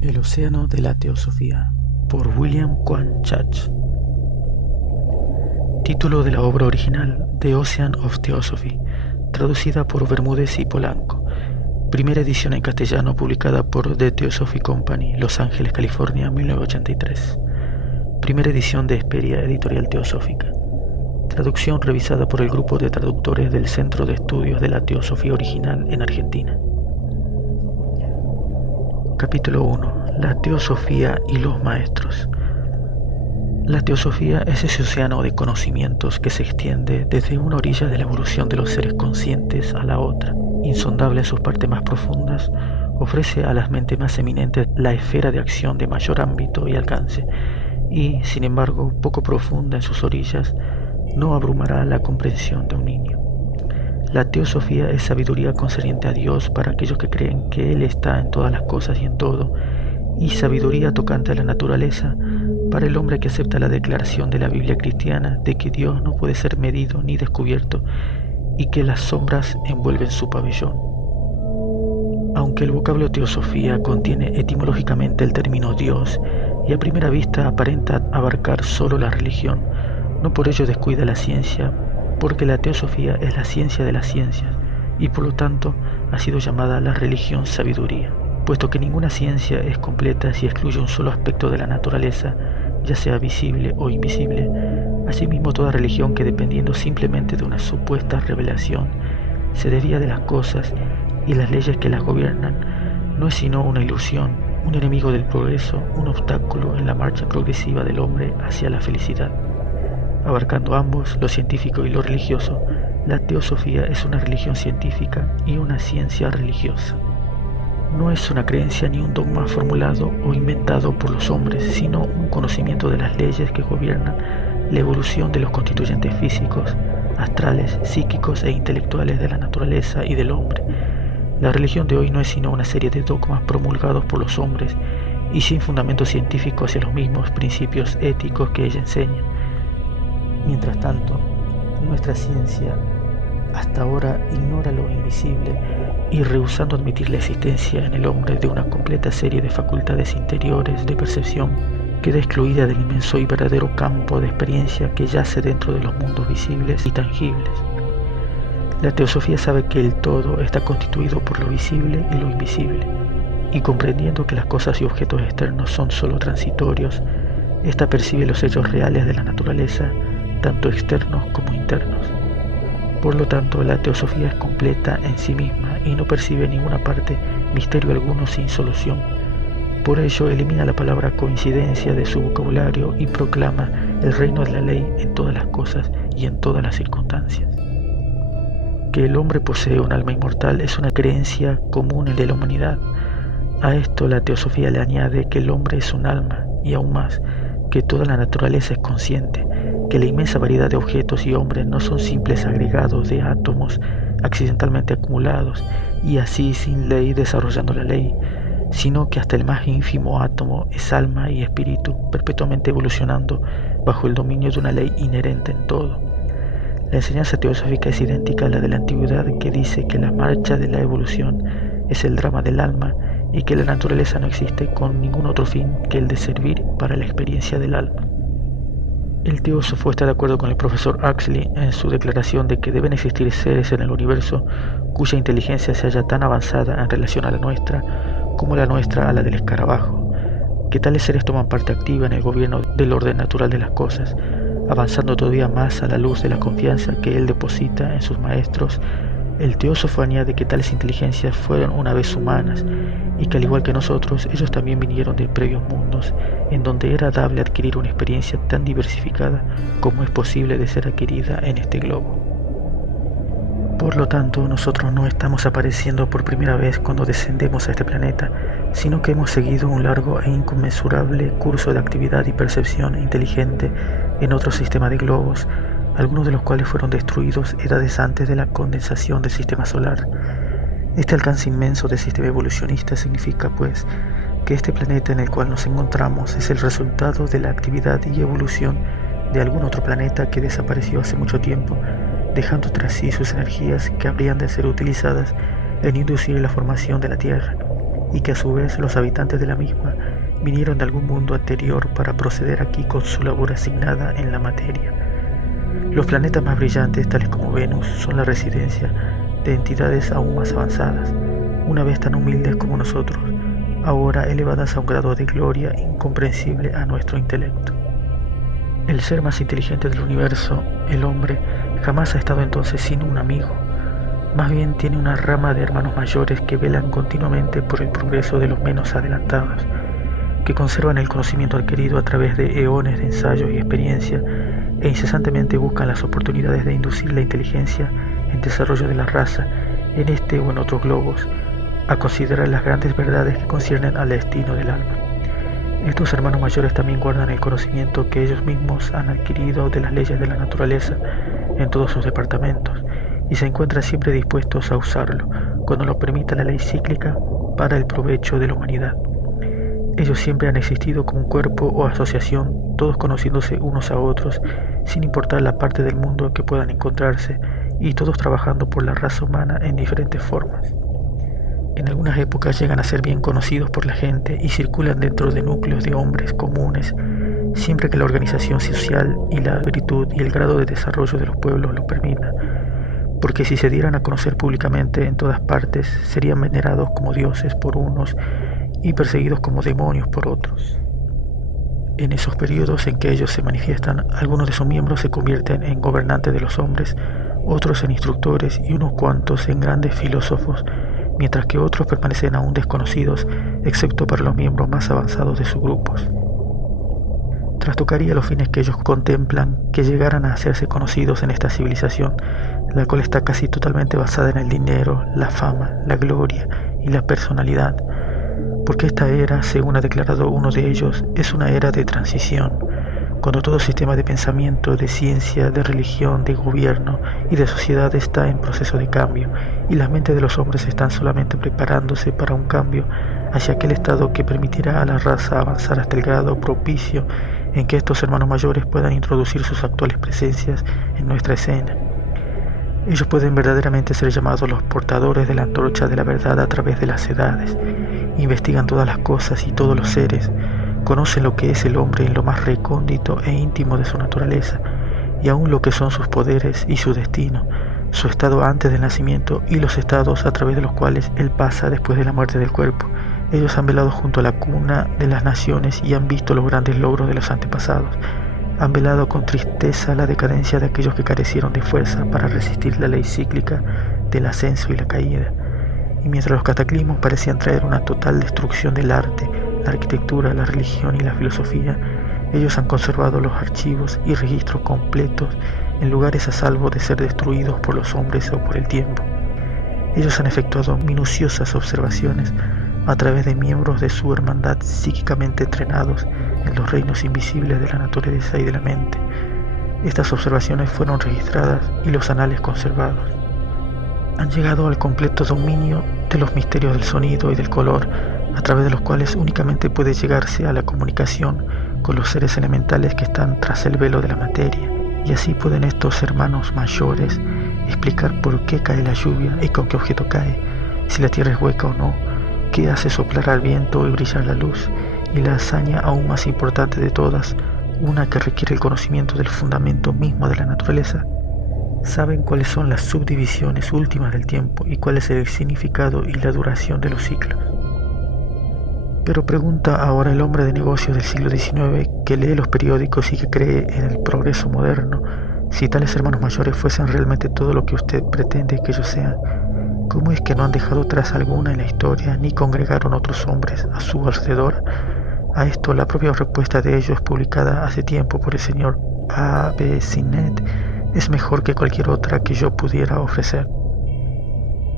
El océano de la teosofía, por William Quan Chach. Título de la obra original: The Ocean of Theosophy, traducida por Bermúdez y Polanco. Primera edición en castellano publicada por The Theosophy Company, Los Ángeles, California, 1983. Primera edición de Hesperia Editorial Teosófica. Traducción revisada por el grupo de traductores del Centro de Estudios de la Teosofía Original en Argentina. Capítulo 1. La Teosofía y los Maestros. La teosofía es ese océano de conocimientos que se extiende desde una orilla de la evolución de los seres conscientes a la otra. Insondable en sus partes más profundas, ofrece a las mentes más eminentes la esfera de acción de mayor ámbito y alcance, y, sin embargo, poco profunda en sus orillas, no abrumará la comprensión de un niño. La teosofía es sabiduría concerniente a Dios para aquellos que creen que Él está en todas las cosas y en todo, y sabiduría tocante a la naturaleza para el hombre que acepta la declaración de la Biblia cristiana de que Dios no puede ser medido ni descubierto y que las sombras envuelven su pabellón. Aunque el vocablo teosofía contiene etimológicamente el término Dios y a primera vista aparenta abarcar solo la religión, no por ello descuida la ciencia, porque la teosofía es la ciencia de las ciencias y por lo tanto ha sido llamada la religión sabiduría, puesto que ninguna ciencia es completa si excluye un solo aspecto de la naturaleza, ya sea visible o invisible. Asimismo, toda religión que, dependiendo simplemente de una supuesta revelación, se desvía de las cosas y las leyes que las gobiernan, no es sino una ilusión, un enemigo del progreso, un obstáculo en la marcha progresiva del hombre hacia la felicidad. Abarcando ambos, lo científico y lo religioso, la teosofía es una religión científica y una ciencia religiosa. No es una creencia ni un dogma formulado o inventado por los hombres, sino un conocimiento de las leyes que gobiernan la evolución de los constituyentes físicos, astrales, psíquicos e intelectuales de la naturaleza y del hombre. La religión de hoy no es sino una serie de dogmas promulgados por los hombres y sin fundamento científico hacia los mismos principios éticos que ella enseña. Mientras tanto, nuestra ciencia hasta ahora ignora lo invisible y, rehusando admitir la existencia en el hombre de una completa serie de facultades interiores de percepción, queda excluida del inmenso y verdadero campo de experiencia que yace dentro de los mundos visibles y tangibles. La teosofía sabe que el todo está constituido por lo visible y lo invisible, y comprendiendo que las cosas y objetos externos son sólo transitorios, ésta percibe los hechos reales de la naturaleza, tanto externos como internos. Por lo tanto, la teosofía es completa en sí misma y no percibe en ninguna parte misterio alguno sin solución. Por ello, elimina la palabra coincidencia de su vocabulario y proclama el reino de la ley en todas las cosas y en todas las circunstancias. Que el hombre posee un alma inmortal es una creencia común de la humanidad. A esto la teosofía le añade que el hombre es un alma y aún más, que toda la naturaleza es consciente, que la inmensa variedad de objetos y hombres no son simples agregados de átomos accidentalmente acumulados y así sin ley desarrollando la ley, sino que hasta el más ínfimo átomo es alma y espíritu perpetuamente evolucionando bajo el dominio de una ley inherente en todo. La enseñanza teosófica es idéntica a la de la antigüedad, que dice que la marcha de la evolución es el drama del alma y que la naturaleza no existe con ningún otro fin que el de servir para la experiencia del alma. El teósofo está de acuerdo con el profesor Huxley en su declaración de que deben existir seres en el universo cuya inteligencia se halla tan avanzada en relación a la nuestra como la nuestra a la del escarabajo, que tales seres toman parte activa en el gobierno del orden natural de las cosas, avanzando todavía más a la luz de la confianza que él deposita en sus maestros. El teósofo añade que tales inteligencias fueron una vez humanas y que al igual que nosotros, ellos también vinieron de previos mundos, en donde era dable adquirir una experiencia tan diversificada como es posible de ser adquirida en este globo. Por lo tanto, nosotros no estamos apareciendo por primera vez cuando descendemos a este planeta, sino que hemos seguido un largo e inconmensurable curso de actividad y percepción inteligente en otro sistema de globos, algunos de los cuales fueron destruidos edades antes de la condensación del sistema solar. Este alcance inmenso del sistema evolucionista significa, pues, que este planeta en el cual nos encontramos es el resultado de la actividad y evolución de algún otro planeta que desapareció hace mucho tiempo, dejando tras sí sus energías que habrían de ser utilizadas en inducir la formación de la Tierra. y que a su vez los habitantes de la misma vinieron de algún mundo anterior para proceder aquí con su labor asignada en la materia. Los planetas más brillantes, tales como Venus, son la residencia de entidades aún más avanzadas, una vez tan humildes como nosotros, ahora elevadas a un grado de gloria incomprensible a nuestro intelecto. El ser más inteligente del universo, el hombre, jamás ha estado entonces sin un amigo. Más bien tiene una rama de hermanos mayores que velan continuamente por el progreso de los menos adelantados, que conservan el conocimiento adquirido a través de eones de ensayo y experiencia e incesantemente buscan las oportunidades de inducir la inteligencia en desarrollo de la raza, en este o en otros globos, a considerar las grandes verdades que conciernen al destino del alma. Estos hermanos mayores también guardan el conocimiento que ellos mismos han adquirido de las leyes de la naturaleza en todos sus departamentos y se encuentran siempre dispuestos a usarlo, cuando lo permita la ley cíclica, para el provecho de la humanidad. Ellos siempre han existido como un cuerpo o asociación, todos conociéndose unos a otros, sin importar la parte del mundo que puedan encontrarse, y todos trabajando por la raza humana en diferentes formas. En algunas épocas llegan a ser bien conocidos por la gente y circulan dentro de núcleos de hombres comunes, siempre que la organización social y la virtud y el grado de desarrollo de los pueblos lo permitan, porque si se dieran a conocer públicamente en todas partes, serían venerados como dioses por unos y perseguidos como demonios por otros. En esos periodos en que ellos se manifiestan, algunos de sus miembros se convierten en gobernantes de los hombres, otros en instructores y unos cuantos en grandes filósofos, mientras que otros permanecen aún desconocidos, excepto para los miembros más avanzados de sus grupos. Trastocaría los fines que ellos contemplan que llegaran a hacerse conocidos en esta civilización, la cual está casi totalmente basada en el dinero, la fama, la gloria y la personalidad, porque esta era, según ha declarado uno de ellos, es una era de transición, cuando todo sistema de pensamiento, de ciencia, de religión, de gobierno y de sociedad está en proceso de cambio, y las mentes de los hombres están solamente preparándose para un cambio hacia aquel estado que permitirá a la raza avanzar hasta el grado propicio en que estos hermanos mayores puedan introducir sus actuales presencias en nuestra escena. Ellos pueden verdaderamente ser llamados los portadores de la antorcha de la verdad a través de las edades. Investigan todas las cosas y todos los seres, conocen lo que es el hombre en lo más recóndito e íntimo de su naturaleza, y aún lo que son sus poderes y su destino, su estado antes del nacimiento y los estados a través de los cuales él pasa después de la muerte del cuerpo. Ellos han velado junto a la cuna de las naciones y han visto los grandes logros de los antepasados. Han velado con tristeza la decadencia de aquellos que carecieron de fuerza para resistir la ley cíclica del ascenso y la caída. Y mientras los cataclismos parecían traer una total destrucción del arte, la arquitectura, la religión y la filosofía, ellos han conservado los archivos y registros completos en lugares a salvo de ser destruidos por los hombres o por el tiempo. Ellos han efectuado minuciosas observaciones a través de miembros de su hermandad psíquicamente entrenados en los reinos invisibles de la naturaleza y de la mente. Estas observaciones fueron registradas y los anales conservados. Han llegado al completo dominio de los misterios del sonido y del color, a través de los cuales únicamente puede llegarse a la comunicación con los seres elementales que están tras el velo de la materia, y así pueden estos hermanos mayores explicar por qué cae la lluvia y con qué objeto cae, si la tierra es hueca o no, qué hace soplar al viento y brillar la luz, y la hazaña aún más importante de todas, una que requiere el conocimiento del fundamento mismo de la naturaleza. Saben cuáles son las subdivisiones últimas del tiempo y cuál es el significado y la duración de los ciclos. Pero pregunta ahora el hombre de negocios del siglo XIX que lee los periódicos y que cree en el progreso moderno, si tales hermanos mayores fuesen realmente todo lo que usted pretende que ellos sean, ¿cómo es que no han dejado traza alguna en la historia ni congregaron otros hombres a su alrededor? A esto la propia respuesta de ellos, publicada hace tiempo por el señor A. B. Sinnett, es mejor que cualquier otra que yo pudiera ofrecer.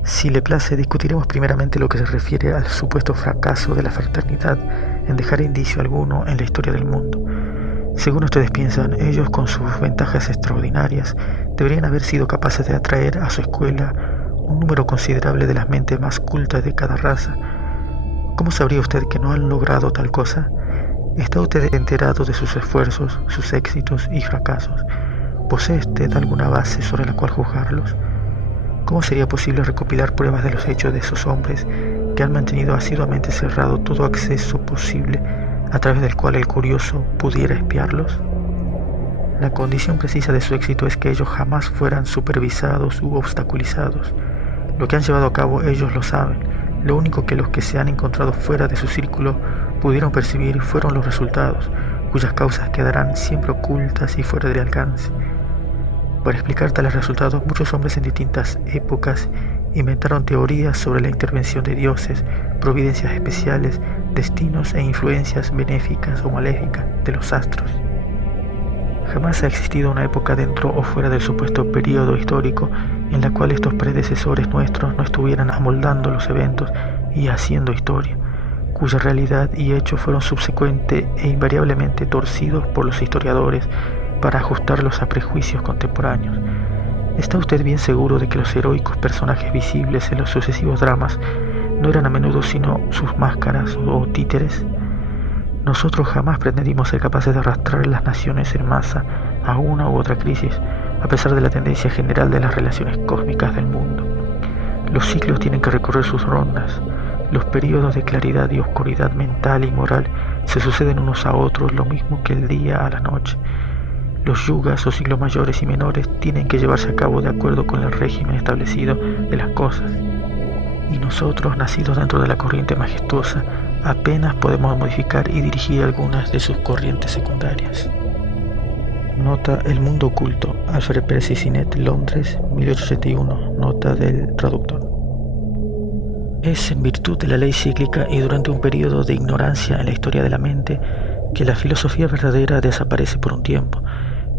Si le place, discutiremos primeramente lo que se refiere al supuesto fracaso de la fraternidad en dejar indicio alguno en la historia del mundo. Según ustedes piensan, ellos con sus ventajas extraordinarias deberían haber sido capaces de atraer a su escuela un número considerable de las mentes más cultas de cada raza. ¿Cómo sabría usted que no han logrado tal cosa? ¿Está usted enterado de sus esfuerzos, sus éxitos y fracasos? ¿Posee usted alguna base sobre la cual juzgarlos? ¿Cómo sería posible recopilar pruebas de los hechos de esos hombres que han mantenido asiduamente cerrado todo acceso posible a través del cual el curioso pudiera espiarlos? La condición precisa de su éxito es que ellos jamás fueran supervisados u obstaculizados. Lo que han llevado a cabo ellos lo saben. Lo único que los que se han encontrado fuera de su círculo pudieron percibir fueron los resultados, cuyas causas quedarán siempre ocultas y fuera de alcance. Para explicar tales resultados, muchos hombres en distintas épocas inventaron teorías sobre la intervención de dioses, providencias especiales, destinos e influencias benéficas o maléficas de los astros. Jamás ha existido una época dentro o fuera del supuesto período histórico en la cual estos predecesores nuestros no estuvieran amoldando los eventos y haciendo historia, cuya realidad y hecho fueron subsecuente e invariablemente torcidos por los historiadores para ajustarlos a prejuicios contemporáneos. ¿Está usted bien seguro de que los heroicos personajes visibles en los sucesivos dramas no eran a menudo sino sus máscaras o títeres? Nosotros jamás pretendimos ser capaces de arrastrar las naciones en masa a una u otra crisis, a pesar de la tendencia general de las relaciones cósmicas del mundo. Los ciclos tienen que recorrer sus rondas. Los periodos de claridad y oscuridad mental y moral se suceden unos a otros lo mismo que el día a la noche. Los yugas o ciclos mayores y menores tienen que llevarse a cabo de acuerdo con el régimen establecido de las cosas. Y nosotros, nacidos dentro de la corriente majestuosa, apenas podemos modificar y dirigir algunas de sus corrientes secundarias. Nota El mundo oculto, Alfred Percy Sinet, Londres, 1881. Nota del traductor. Es en virtud de la ley cíclica y durante un periodo de ignorancia en la historia de la mente que la filosofía verdadera desaparece por un tiempo,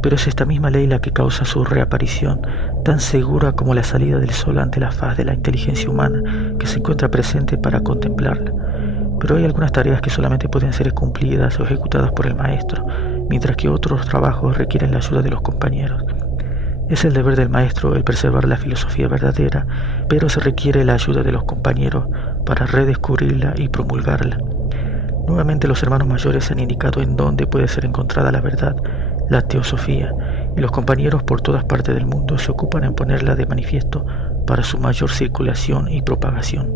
pero es esta misma ley la que causa su reaparición, tan segura como la salida del sol ante la faz de la inteligencia humana que se encuentra presente para contemplarla. Pero hay algunas tareas que solamente pueden ser cumplidas o ejecutadas por el maestro, mientras que otros trabajos requieren la ayuda de los compañeros. Es el deber del maestro el preservar la filosofía verdadera, pero se requiere la ayuda de los compañeros para redescubrirla y promulgarla. Nuevamente los hermanos mayores han indicado en dónde puede ser encontrada la verdad, la teosofía, y los compañeros por todas partes del mundo se ocupan en ponerla de manifiesto para su mayor circulación y propagación.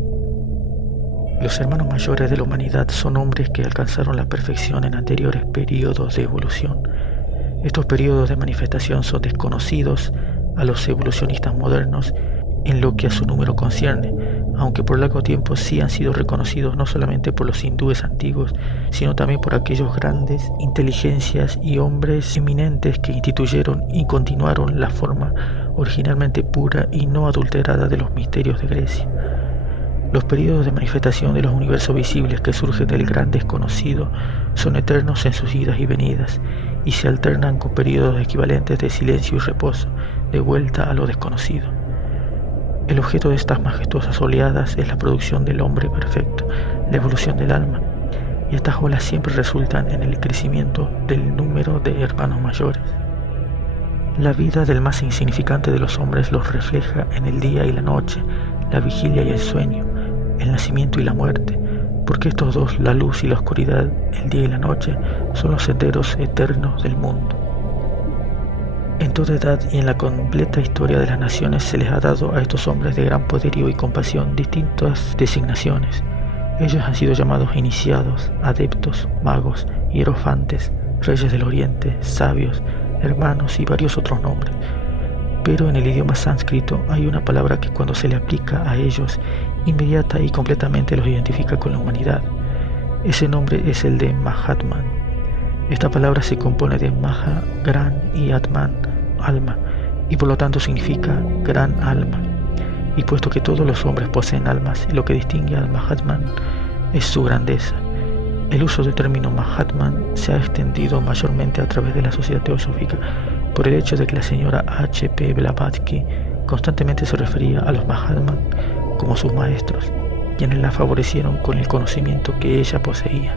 Los hermanos mayores de la humanidad son hombres que alcanzaron la perfección en anteriores periodos de evolución. Estos periodos de manifestación son desconocidos a los evolucionistas modernos en lo que a su número concierne, aunque por largo tiempo sí han sido reconocidos no solamente por los hindúes antiguos, sino también por aquellos grandes inteligencias y hombres eminentes que instituyeron y continuaron la forma originalmente pura y no adulterada de los misterios de Grecia. Los periodos de manifestación de los universos visibles que surgen del gran desconocido son eternos en sus idas y venidas, y se alternan con periodos equivalentes de silencio y reposo, de vuelta a lo desconocido. El objeto de estas majestuosas oleadas es la producción del hombre perfecto, la evolución del alma, y estas olas siempre resultan en el crecimiento del número de hermanos mayores. La vida del más insignificante de los hombres los refleja en el día y la noche, la vigilia y el sueño, el nacimiento y la muerte, porque estos dos, la luz y la oscuridad, el día y la noche, son los senderos eternos del mundo. En toda edad y en la completa historia de las naciones se les ha dado a estos hombres de gran poderío y compasión distintas designaciones. Ellos han sido llamados iniciados, adeptos, magos, hierofantes, reyes del oriente, sabios, hermanos y varios otros nombres. Pero en el idioma sánscrito hay una palabra que cuando se le aplica a ellos, inmediata y completamente los identifica con la humanidad. Ese nombre es el de Mahatman. Esta palabra se compone de Maha, gran, y Atman, alma, y por lo tanto significa gran alma. Y puesto que todos los hombres poseen almas, lo que distingue al Mahatman es su grandeza. El uso del término Mahatman se ha extendido mayormente a través de la sociedad teosófica por el hecho de que la señora H.P. Blavatsky constantemente se refería a los Mahatman como sus maestros, quienes la favorecieron con el conocimiento que ella poseía.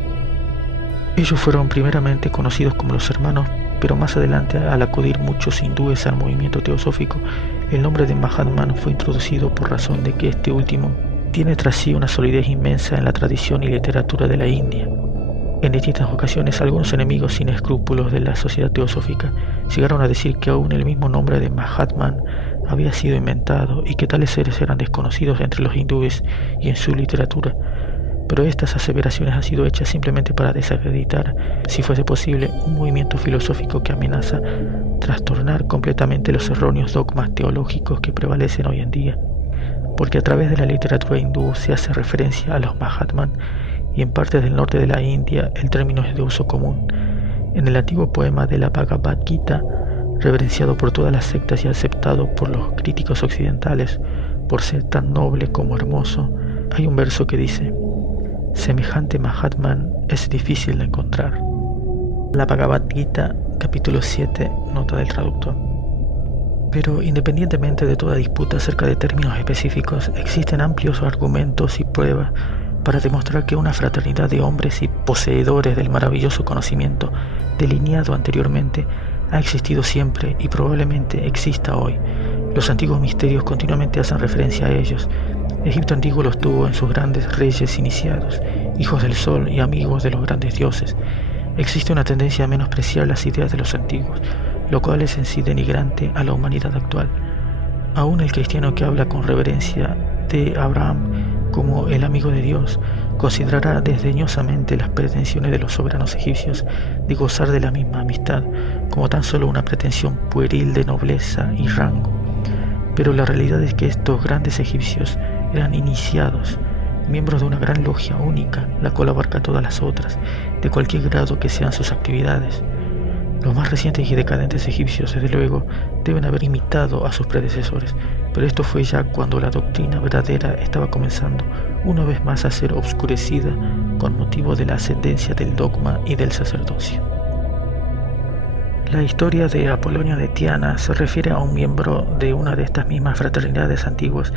Ellos fueron primeramente conocidos como los hermanos, pero más adelante, al acudir muchos hindúes al movimiento teosófico, el nombre de Mahatman fue introducido por razón de que este último tiene tras sí una solidez inmensa en la tradición y literatura de la India. En distintas ocasiones, algunos enemigos sin escrúpulos de la sociedad teosófica llegaron a decir que aún el mismo nombre de Mahatman había sido inventado y que tales seres eran desconocidos entre los hindúes y en su literatura. Pero estas aseveraciones han sido hechas simplemente para desacreditar, si fuese posible, un movimiento filosófico que amenaza trastornar completamente los erróneos dogmas teológicos que prevalecen hoy en día. Porque a través de la literatura hindú se hace referencia a los Mahatman y en partes del norte de la India el término es de uso común. En el antiguo poema de la Bhagavad Gita, reverenciado por todas las sectas y aceptado por los críticos occidentales por ser tan noble como hermoso, hay un verso que dice: semejante Mahatman es difícil de encontrar. La Bhagavad Gita, capítulo 7, nota del traductor. Pero independientemente de toda disputa acerca de términos específicos, existen amplios argumentos y pruebas para demostrar que una fraternidad de hombres y poseedores del maravilloso conocimiento delineado anteriormente ha existido siempre y probablemente exista hoy. Los antiguos misterios continuamente hacen referencia a ellos. Egipto antiguo los tuvo en sus grandes reyes iniciados, hijos del sol y amigos de los grandes dioses. Existe una tendencia a menospreciar las ideas de los antiguos, lo cual es en sí denigrante a la humanidad actual. Aún el cristiano que habla con reverencia de Abraham como el amigo de Dios considerará desdeñosamente las pretensiones de los soberanos egipcios de gozar de la misma amistad como tan solo una pretensión pueril de nobleza y rango. Pero la realidad es que estos grandes egipcios eran iniciados, miembros de una gran logia única, la cual abarca todas las otras, de cualquier grado que sean sus actividades. Los más recientes y decadentes egipcios, desde luego, deben haber imitado a sus predecesores, pero esto fue ya cuando la doctrina verdadera estaba comenzando una vez más a ser obscurecida con motivo de la ascendencia del dogma y del sacerdocio. La historia de Apolonio de Tiana se refiere a un miembro de una de estas mismas fraternidades antiguas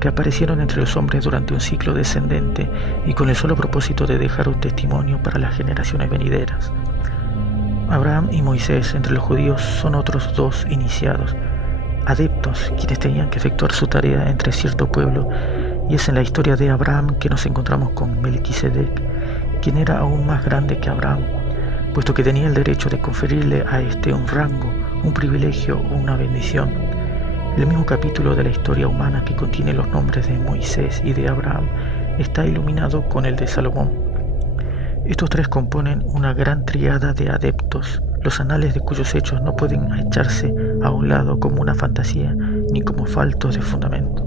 que aparecieron entre los hombres durante un ciclo descendente y con el solo propósito de dejar un testimonio para las generaciones venideras. Abraham y Moisés entre los judíos son otros dos iniciados, adeptos, quienes tenían que efectuar su tarea entre cierto pueblo, y es en la historia de Abraham que nos encontramos con Melquisedec, quien era aún más grande que Abraham, puesto que tenía el derecho de conferirle a este un rango, un privilegio o una bendición. El mismo capítulo de la historia humana que contiene los nombres de Moisés y de Abraham está iluminado con el de Salomón. Estos tres componen una gran tríada de adeptos, los anales de cuyos hechos no pueden echarse a un lado como una fantasía ni como faltos de fundamento.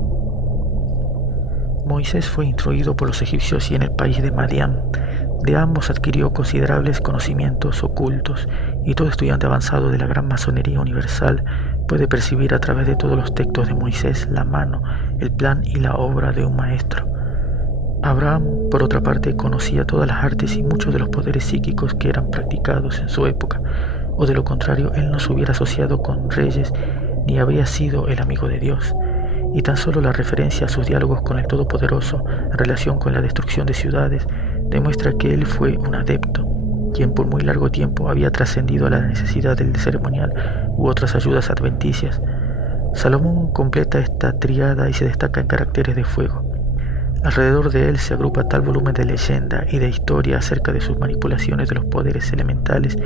Moisés fue instruido por los egipcios y en el país de Madián. De ambos adquirió considerables conocimientos ocultos, y todo estudiante avanzado de la gran masonería universal puede percibir a través de todos los textos de Moisés la mano, el plan y la obra de un maestro. Abraham, por otra parte, conocía todas las artes y muchos de los poderes psíquicos que eran practicados en su época, o de lo contrario él no se hubiera asociado con reyes ni habría sido el amigo de Dios. Y tan solo la referencia a sus diálogos con el Todopoderoso en relación con la destrucción de ciudades demuestra que él fue un adepto, quien por muy largo tiempo había trascendido a la necesidad del ceremonial u otras ayudas adventicias. Salomón completa esta tríada y se destaca en caracteres de fuego. Alrededor de él se agrupa tal volumen de leyenda y de historia acerca de sus manipulaciones de los poderes elementales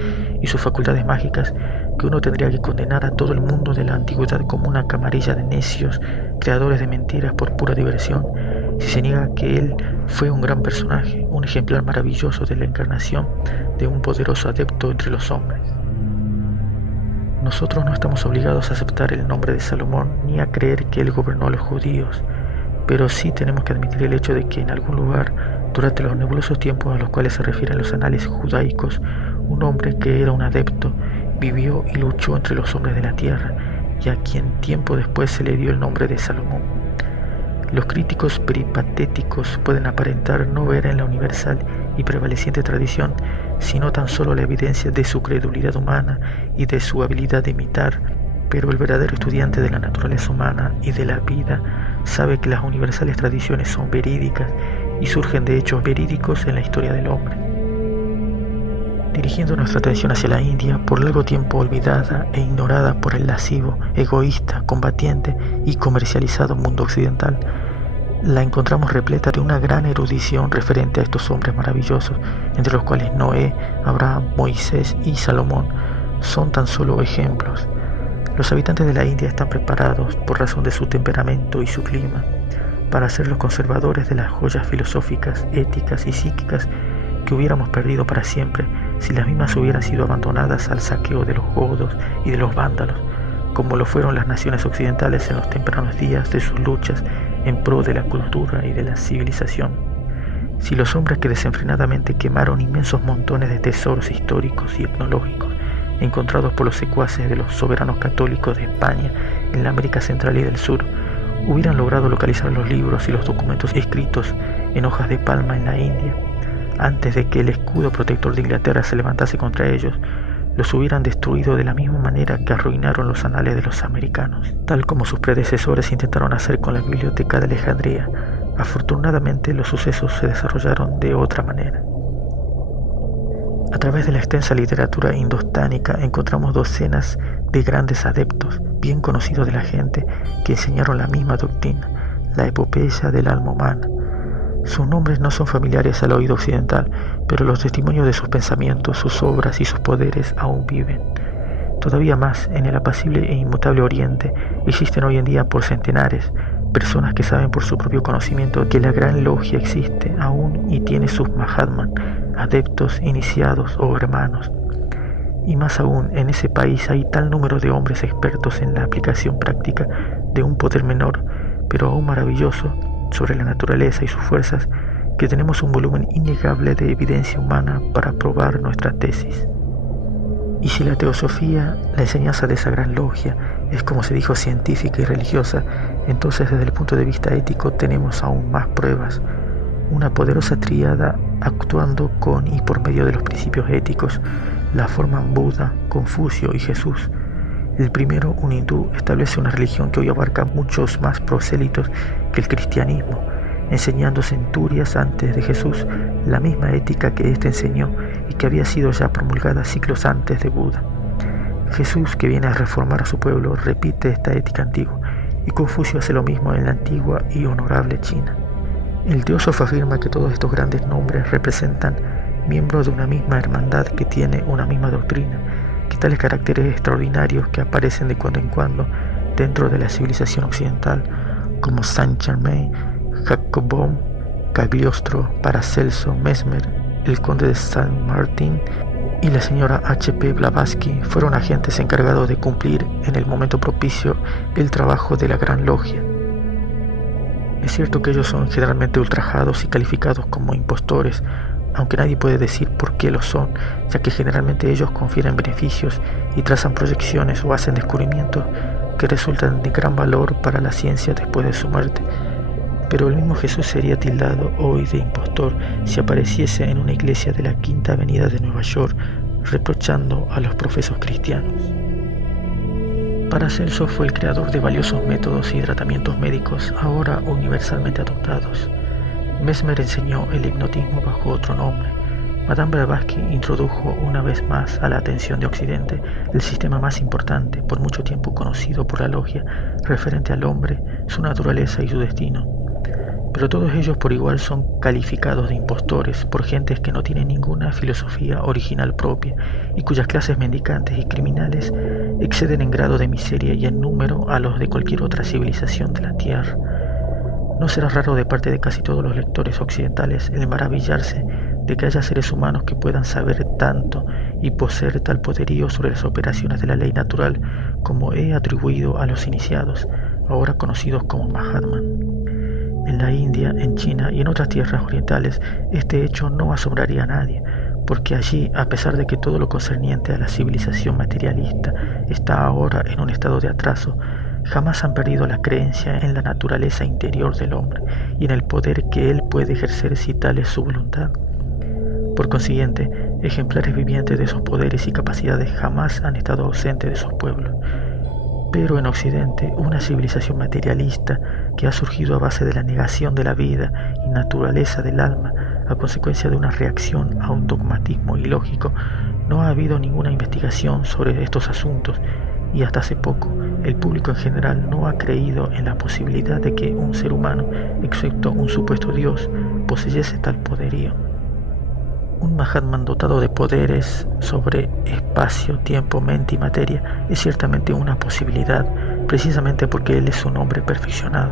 y sus facultades mágicas que uno tendría que condenar a todo el mundo de la antigüedad como una camarilla de necios, creadores de mentiras por pura diversión, si se niega que él fue un gran personaje, un ejemplar maravilloso de la encarnación de un poderoso adepto entre los hombres. Nosotros no estamos obligados a aceptar el nombre de Salomón ni a creer que él gobernó a los judíos, pero sí tenemos que admitir el hecho de que en algún lugar, durante los nebulosos tiempos a los cuales se refieren los anales judaicos, un hombre que era un adepto vivió y luchó entre los hombres de la tierra, y a quien tiempo después se le dio el nombre de Salomón. Los críticos peripatéticos pueden aparentar no ver en la universal y prevaleciente tradición sino tan solo la evidencia de su credulidad humana y de su habilidad de imitar, pero el verdadero estudiante de la naturaleza humana y de la vida sabe que las universales tradiciones son verídicas y surgen de hechos verídicos en la historia del hombre. Dirigiendo nuestra atención hacia la India, por largo tiempo olvidada e ignorada por el lascivo, egoísta, combatiente y comercializado mundo occidental, la encontramos repleta de una gran erudición referente a estos hombres maravillosos, entre los cuales Noé, Abraham, Moisés y Salomón son tan solo ejemplos. Los habitantes de la India están preparados, por razón de su temperamento y su clima, para ser los conservadores de las joyas filosóficas, éticas y psíquicas que hubiéramos perdido para siempre si las mismas hubieran sido abandonadas al saqueo de los godos y de los vándalos, como lo fueron las naciones occidentales en los tempranos días de sus luchas en pro de la cultura y de la civilización. Si los hombres que desenfrenadamente quemaron inmensos montones de tesoros históricos y etnológicos encontrados por los secuaces de los soberanos católicos de España en la América Central y del Sur hubieran logrado localizar los libros y los documentos escritos en hojas de palma en la India, antes de que el escudo protector de Inglaterra se levantase contra ellos, los hubieran destruido de la misma manera que arruinaron los anales de los americanos, tal como sus predecesores intentaron hacer con la Biblioteca de Alejandría. Afortunadamente, los sucesos se desarrollaron de otra manera. A través de la extensa literatura indostánica encontramos docenas de grandes adeptos, bien conocidos de la gente, que enseñaron la misma doctrina, la epopeya del alma humana. Sus nombres no son familiares al oído occidental, pero los testimonios de sus pensamientos, sus obras y sus poderes aún viven. Todavía más, en el apacible e inmutable Oriente, existen hoy en día por centenares personas que saben por su propio conocimiento que la Gran Logia existe aún y tiene sus Mahatman, adeptos, iniciados o hermanos. Y más aún, en ese país hay tal número de hombres expertos en la aplicación práctica de un poder menor, pero aún maravilloso, sobre la naturaleza y sus fuerzas, que tenemos un volumen innegable de evidencia humana para probar nuestra tesis. Y si la teosofía, la enseñanza de esa gran logia, es como se dijo científica y religiosa, entonces desde el punto de vista ético tenemos aún más pruebas. Una poderosa tríada actuando con y por medio de los principios éticos la forman Buda, Confucio y Jesús. El primero, un hindú, establece una religión que hoy abarca muchos más prosélitos que el cristianismo, enseñando centurias antes de Jesús la misma ética que éste enseñó y que había sido ya promulgada siglos antes de Buda. Jesús, que viene a reformar a su pueblo, repite esta ética antigua, y Confucio hace lo mismo en la antigua y honorable China. El teósofo afirma que todos estos grandes nombres representan miembros de una misma hermandad que tiene una misma doctrina, que tales caracteres extraordinarios que aparecen de cuando en cuando dentro de la civilización occidental, como Saint Germain, Jacobon, Cagliostro, Paracelso, Mesmer, el conde de Saint Martin y la señora H.P. Blavatsky, fueron agentes encargados de cumplir en el momento propicio el trabajo de la Gran Logia. Es cierto que ellos son generalmente ultrajados y calificados como impostores, aunque nadie puede decir por qué lo son, ya que generalmente ellos confieren beneficios y trazan proyecciones o hacen descubrimientos que resultan de gran valor para la ciencia después de su muerte. Pero el mismo Jesús sería tildado hoy de impostor si apareciese en una iglesia de la Quinta Avenida de Nueva York reprochando a los profesos cristianos. Paracelso fue el creador de valiosos métodos y tratamientos médicos ahora universalmente adoptados. Mesmer enseñó el hipnotismo bajo otro nombre. Madame Blavatsky introdujo una vez más a la atención de Occidente el sistema más importante, por mucho tiempo conocido por la logia, referente al hombre, su naturaleza y su destino. Pero todos ellos por igual son calificados de impostores por gentes que no tienen ninguna filosofía original propia y cuyas clases mendicantes y criminales exceden en grado de miseria y en número a los de cualquier otra civilización de la Tierra. No será raro de parte de casi todos los lectores occidentales el maravillarse de que haya seres humanos que puedan saber tanto y poseer tal poderío sobre las operaciones de la ley natural como he atribuido a los iniciados, ahora conocidos como Mahatman. En la India, en China y en otras tierras orientales, este hecho no asombraría a nadie, porque allí, a pesar de que todo lo concerniente a la civilización materialista está ahora en un estado de atraso, jamás han perdido la creencia en la naturaleza interior del hombre y en el poder que él puede ejercer si tal es su voluntad. Por consiguiente, ejemplares vivientes de esos poderes y capacidades jamás han estado ausentes de sus pueblos. Pero en Occidente, una civilización materialista que ha surgido a base de la negación de la vida y naturaleza del alma a consecuencia de una reacción a un dogmatismo ilógico, no ha habido ninguna investigación sobre estos asuntos y hasta hace poco el público en general no ha creído en la posibilidad de que un ser humano, excepto un supuesto Dios, poseyese tal poderío. Un Mahatman dotado de poderes sobre espacio, tiempo, mente y materia es ciertamente una posibilidad, precisamente porque él es un hombre perfeccionado.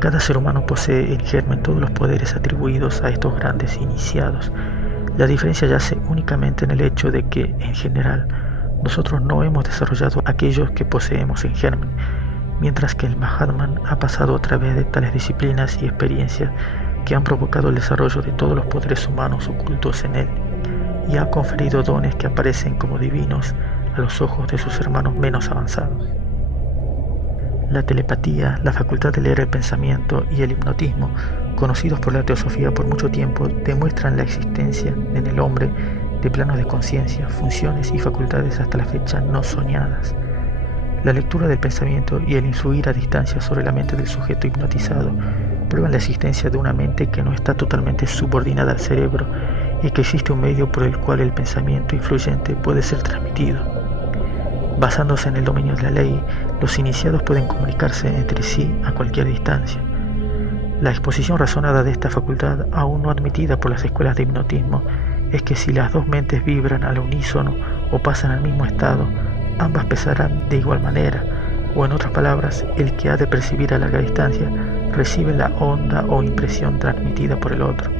Cada ser humano posee en germen todos los poderes atribuidos a estos grandes iniciados. La diferencia yace únicamente en el hecho de que, en general, nosotros no hemos desarrollado aquellos que poseemos en germen, mientras que el Mahatman ha pasado a través de tales disciplinas y experiencias que han provocado el desarrollo de todos los poderes humanos ocultos en él, y ha conferido dones que aparecen como divinos a los ojos de sus hermanos menos avanzados. La telepatía, la facultad de leer el pensamiento y el hipnotismo, conocidos por la teosofía por mucho tiempo, demuestran la existencia en el hombre de planos de conciencia, funciones y facultades hasta la fecha no soñadas. La lectura del pensamiento y el influir a distancia sobre la mente del sujeto hipnotizado prueban la existencia de una mente que no está totalmente subordinada al cerebro y que existe un medio por el cual el pensamiento influyente puede ser transmitido. Basándose en el dominio de la ley, los iniciados pueden comunicarse entre sí a cualquier distancia. La exposición razonada de esta facultad, aún no admitida por las escuelas de hipnotismo, es que si las dos mentes vibran al unísono o pasan al mismo estado, ambas pesarán de igual manera, o en otras palabras, el que ha de percibir a larga distancia recibe la onda o impresión transmitida por el otro.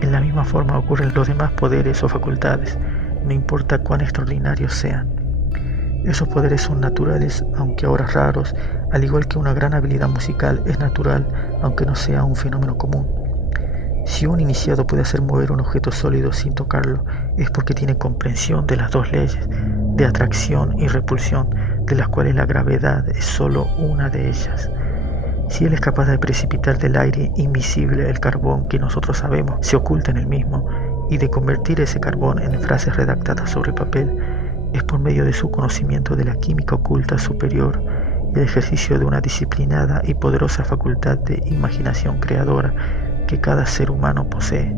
En la misma forma ocurren los demás poderes o facultades, no importa cuán extraordinarios sean. Esos poderes son naturales, aunque ahora raros, al igual que una gran habilidad musical es natural, aunque no sea un fenómeno común. Si un iniciado puede hacer mover un objeto sólido sin tocarlo, es porque tiene comprensión de las dos leyes, de atracción y repulsión, de las cuales la gravedad es solo una de ellas. Si él es capaz de precipitar del aire invisible el carbón que nosotros sabemos se oculta en el mismo, y de convertir ese carbón en frases redactadas sobre papel, es por medio de su conocimiento de la química oculta superior y el ejercicio de una disciplinada y poderosa facultad de imaginación creadora que cada ser humano posee.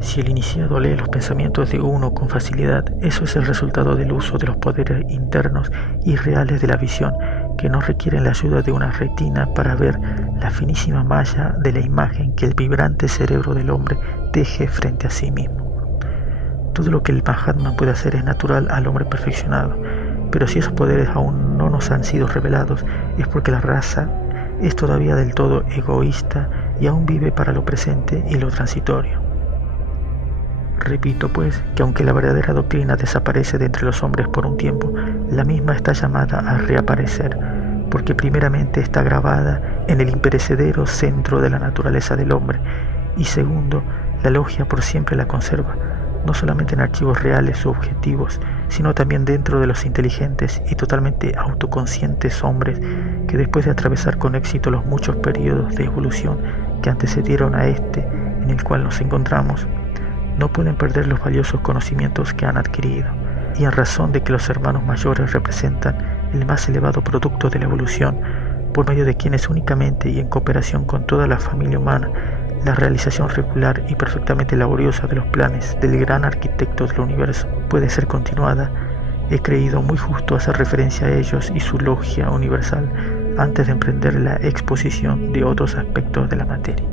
Si el iniciado lee los pensamientos de uno con facilidad, eso es el resultado del uso de los poderes internos y reales de la visión, que no requieren la ayuda de una retina para ver la finísima malla de la imagen que el vibrante cerebro del hombre teje frente a sí mismo. Todo lo que el Mahatma puede hacer es natural al hombre perfeccionado, pero si esos poderes aún no nos han sido revelados, es porque la raza es todavía del todo egoísta y aún vive para lo presente y lo transitorio. Repito pues que aunque la verdadera doctrina desaparece de entre los hombres por un tiempo, la misma está llamada a reaparecer, porque primeramente está grabada en el imperecedero centro de la naturaleza del hombre, y segundo, la logia por siempre la conserva, no solamente en archivos reales o objetivos, sino también dentro de los inteligentes y totalmente autoconscientes hombres que después de atravesar con éxito los muchos periodos de evolución que antecedieron a este en el cual nos encontramos, no pueden perder los valiosos conocimientos que han adquirido, y en razón de que los hermanos mayores representan el más elevado producto de la evolución, por medio de quienes únicamente y en cooperación con toda la familia humana, la realización regular y perfectamente laboriosa de los planes del gran arquitecto del universo puede ser continuada, he creído muy justo hacer referencia a ellos y su logia universal antes de emprender la exposición de otros aspectos de la materia.